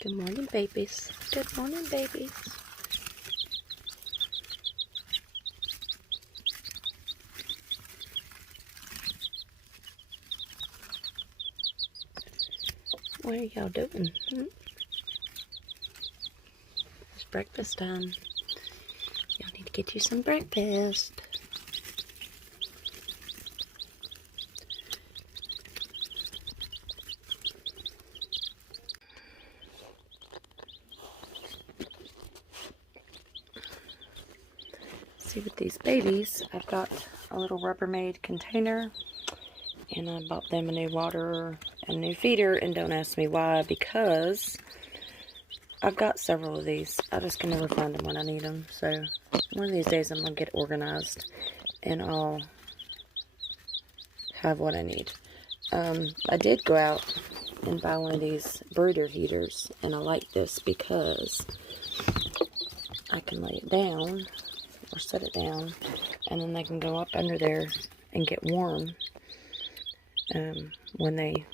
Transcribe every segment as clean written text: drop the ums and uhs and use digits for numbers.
Good morning, babies. Good morning, babies. What are y'all doing? It's breakfast time. Y'all need to get you some breakfast. See, with these babies, I've got a little Rubbermaid container, and I bought them a new water and new feeder, and don't ask me why, because I've got several of these. I just can never find them when I need them, so one of these days I'm going to get organized, and I'll have what I need. I did go out and buy one of these brooder heaters, and I like this because I can lay it down or set it down, and then they can go up under there and get warm when they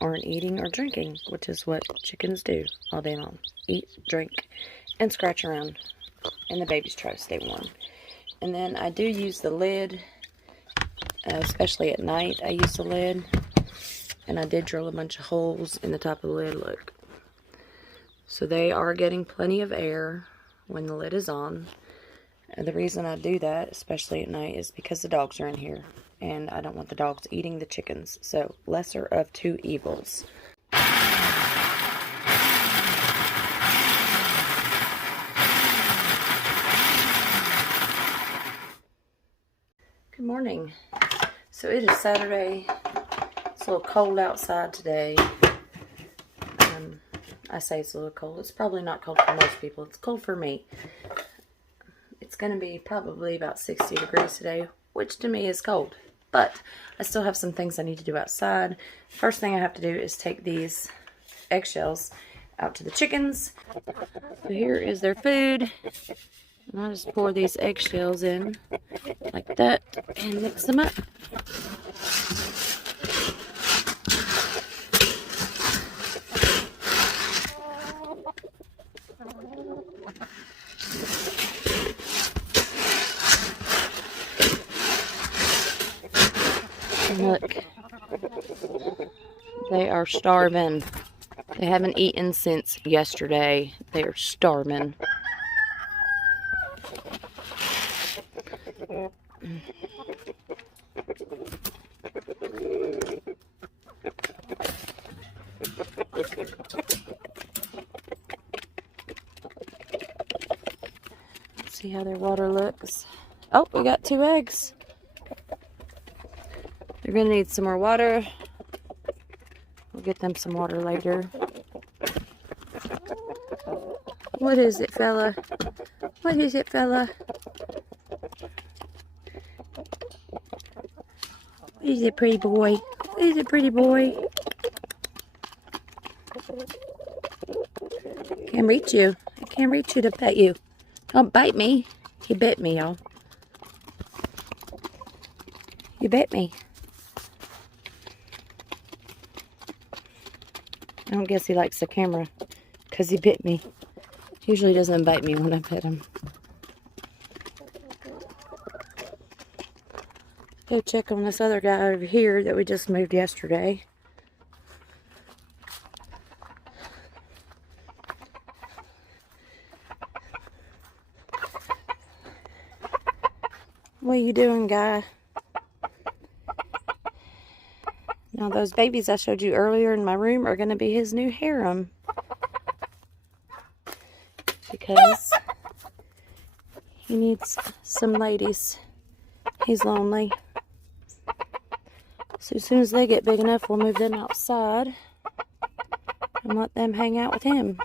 aren't eating or drinking, which is what chickens do all day long. Eat, drink, and scratch around, and the babies try to stay warm. And then I do use the lid, especially at night. I use the lid, and I did drill a bunch of holes in the top of the lid, look. So they are getting plenty of air when the lid is on. And the reason I do that, especially at night, is because the dogs are in here, and I don't want the dogs eating the chickens. So, lesser of two evils. Good morning. So it is Saturday. It's a little cold outside today. I say it's a little cold. It's probably not cold for most people. It's cold for me. It's going to be probably about 60 degrees today, which to me is cold. But I still have some things I need to do outside. First thing I have to do is take these eggshells out to the chickens. So here is their food. And I just pour these eggshells in like that and mix them up. Look, they are starving. They haven't eaten since yesterday. They are starving. See how their water looks. Oh, we got 2 eggs. They're going to need some more water. We'll get them some water later. What is it, fella? What is it, fella? What is it, pretty boy? What is it, pretty boy? Can't reach you. I can't reach you to pet you. Don't bite me. You bit me, y'all. You bit me. I don't guess he likes the camera because he bit me. Usually doesn't bite me when I pet him. Go check on this other guy over here that we just moved yesterday. What are you doing, guy? Now those babies I showed you earlier in my room are going to be his new harem. Because he needs some ladies. He's lonely. So as soon as they get big enough, we'll move them outside and let them hang out with him.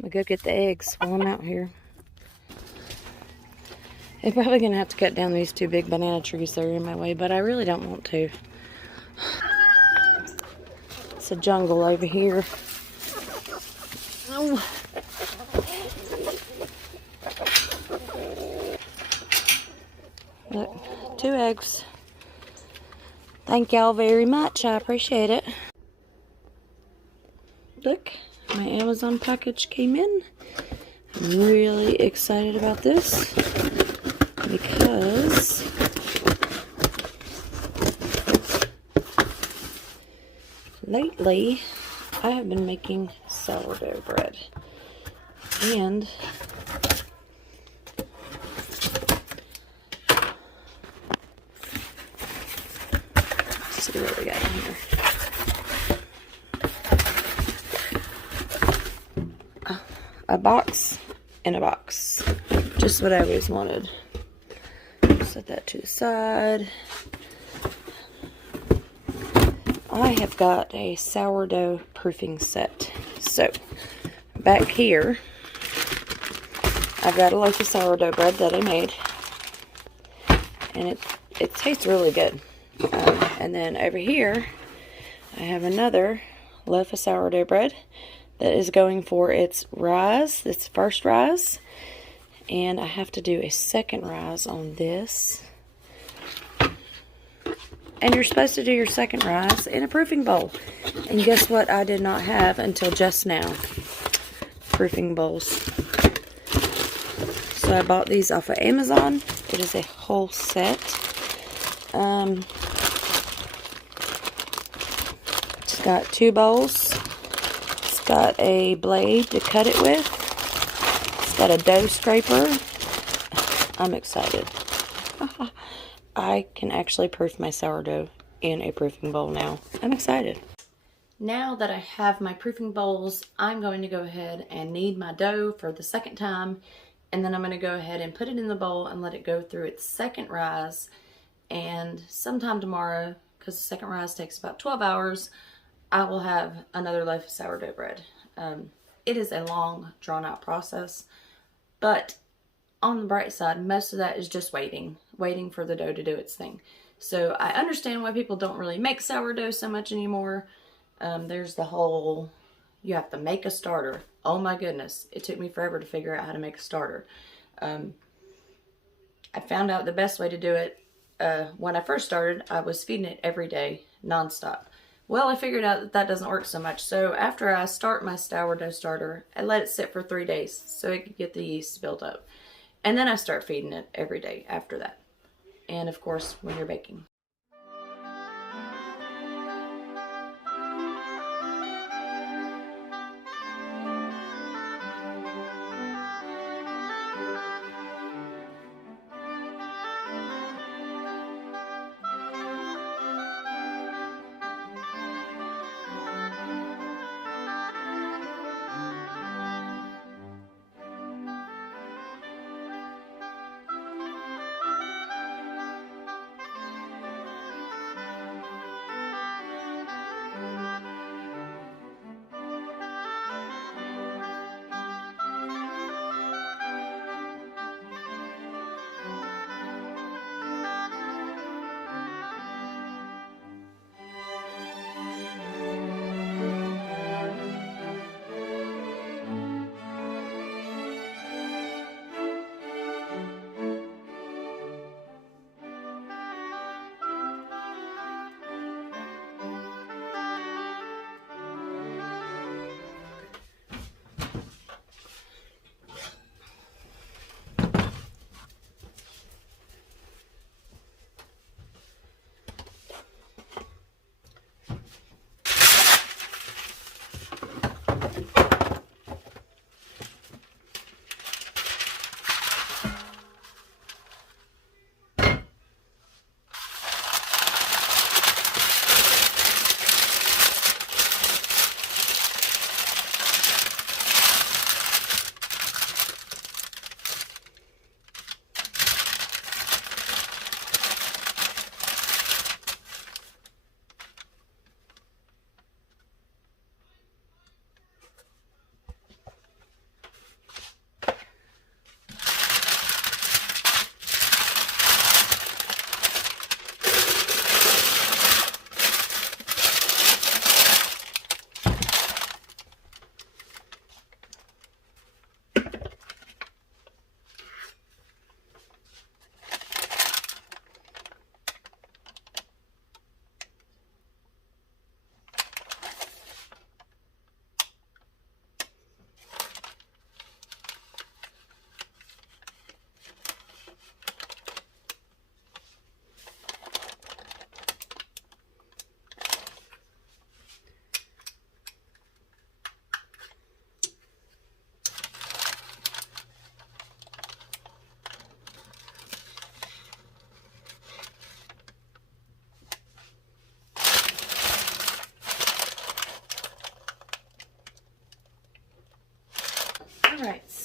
We'll go get the eggs while I'm out here. I'm probably going to have to cut down these 2 big banana trees that are in my way, but I really don't want to. It's a jungle over here. Oh. Look, 2 eggs. Thank y'all very much. I appreciate it. look, my Amazon package came in. I'm really excited about this because lately I have been making sourdough bread. And let's see what we got in here. A box in a box. Just what I always wanted. Set that to the side. I have got a sourdough proofing set. So, back here, I've got a loaf of sourdough bread that I made. And it tastes really good. And then over here, I have another loaf of sourdough bread that is going for its rise, its first rise. And I have to do a second rise on this. And you're supposed to do your second rise in a proofing bowl. And guess what I did not have until just now? Proofing bowls. So I bought these off of Amazon. It is a whole set. It's got 2 bowls. It's got a blade to cut it with. It's got a dough scraper. I'm excited. I can actually proof my sourdough in a proofing bowl now. I'm excited. Now that I have my proofing bowls, I'm going to go ahead and knead my dough for the second time. And then I'm going to go ahead and put it in the bowl and let it go through its second rise. And sometime tomorrow, because the second rise takes about 12 hours, I will have another loaf of sourdough bread. It is a long, drawn-out process, but on the bright side, most of that is just waiting for the dough to do its thing. So I understand why people don't really make sourdough so much anymore. There's the whole, you have to make a starter. Oh my goodness, it took me forever to figure out how to make a starter. I found out the best way to do it. When I first started, I was feeding it every day, nonstop. Well, I figured out that that doesn't work so much. So after I start my sourdough starter, I let it sit for 3 days so it could get the yeast built up. And then I start feeding it every day after that. And of course, when you're baking.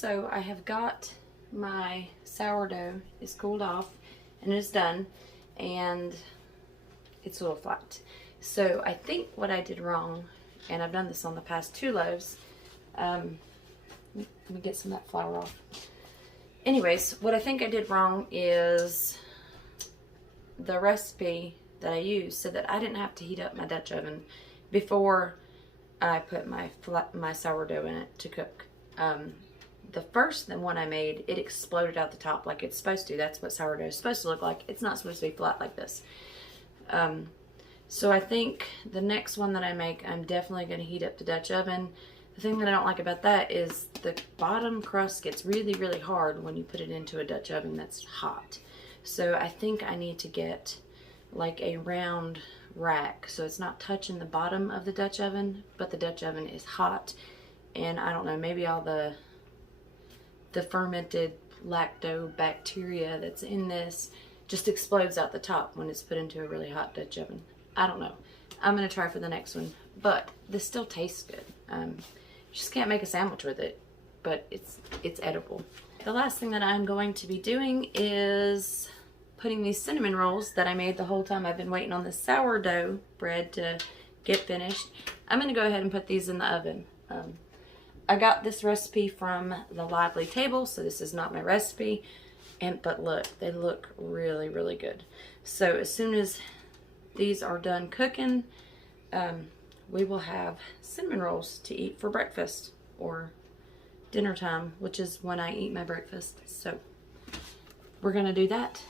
So I have got my sourdough is cooled off and it's done, and it's a little flat. So I think what I did wrong, and I've done this on the past 2 loaves, let me get some of that flour off. Anyways, what I think I did wrong is the recipe that I used said that I didn't have to heat up my Dutch oven before I put my sourdough in it to cook. The first one I made, it exploded out the top like it's supposed to. That's what sourdough is supposed to look like. It's not supposed to be flat like this. So I think the next one that I make, I'm definitely going to heat up the Dutch oven. The thing that I don't like about that is the bottom crust gets really, really hard when you put it into a Dutch oven that's hot. So I think I need to get like a round rack so it's not touching the bottom of the Dutch oven, but the Dutch oven is hot. And I don't know, maybe all the fermented lactobacteria that's in this just explodes out the top when it's put into a really hot Dutch oven. I don't know. I'm going to try for the next one, but this still tastes good. You just can't make a sandwich with it, but it's edible. The last thing that I'm going to be doing is putting these cinnamon rolls that I made the whole time I've been waiting on the sourdough bread to get finished. I'm going to go ahead and put these in the oven. I got this recipe from the Lively Table, so this is not my recipe. But look, they look really, really good. So as soon as these are done cooking, we will have cinnamon rolls to eat for breakfast or dinner time, which is when I eat my breakfast. So we're gonna do that.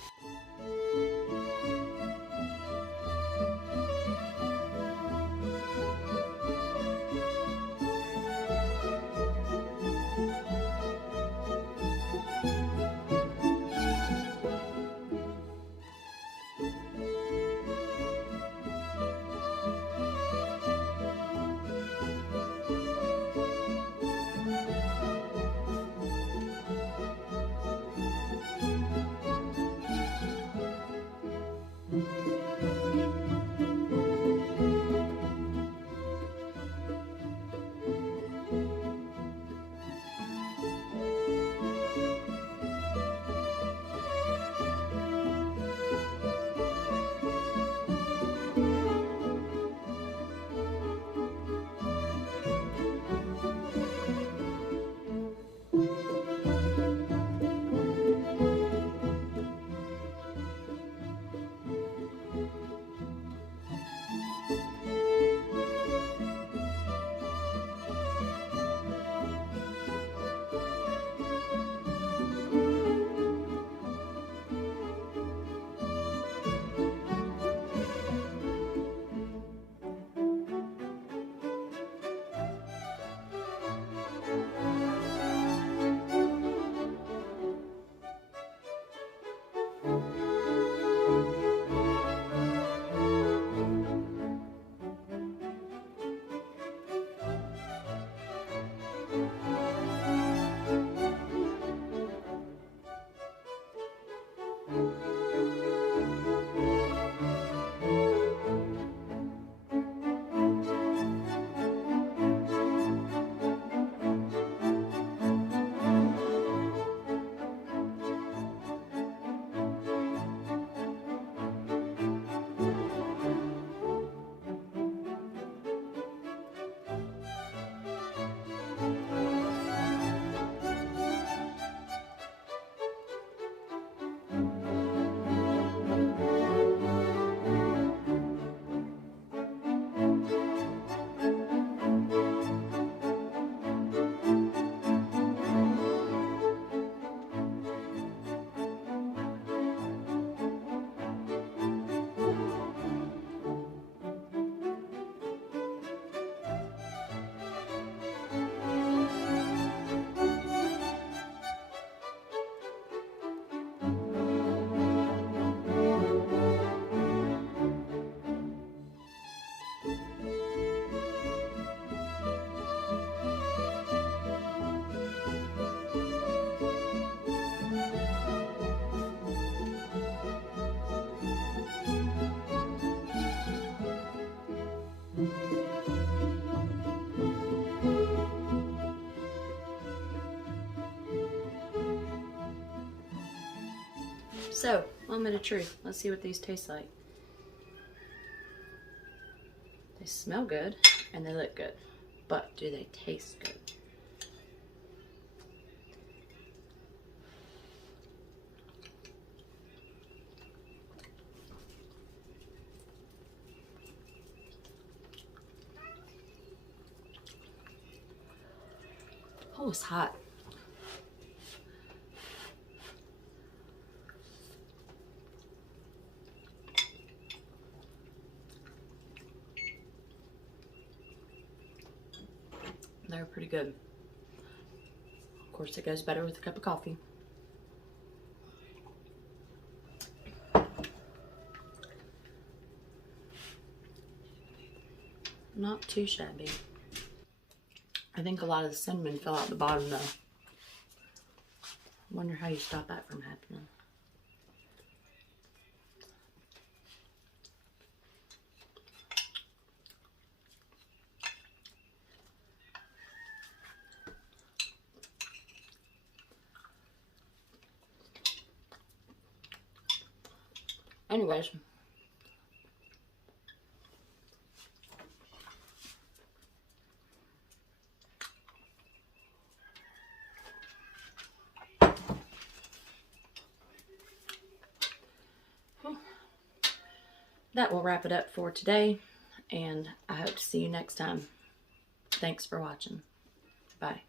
So, moment of truth. Let's see what these taste like. They smell good and they look good, but do they taste good? Oh, it's hot. They're pretty good. Of course, it goes better with a cup of coffee. Not too shabby. I think a lot of the cinnamon fell out the bottom though. I wonder how you stop that from happening. Anyways. That will wrap it up for today, and I hope to see you next time. Thanks for watching. Bye.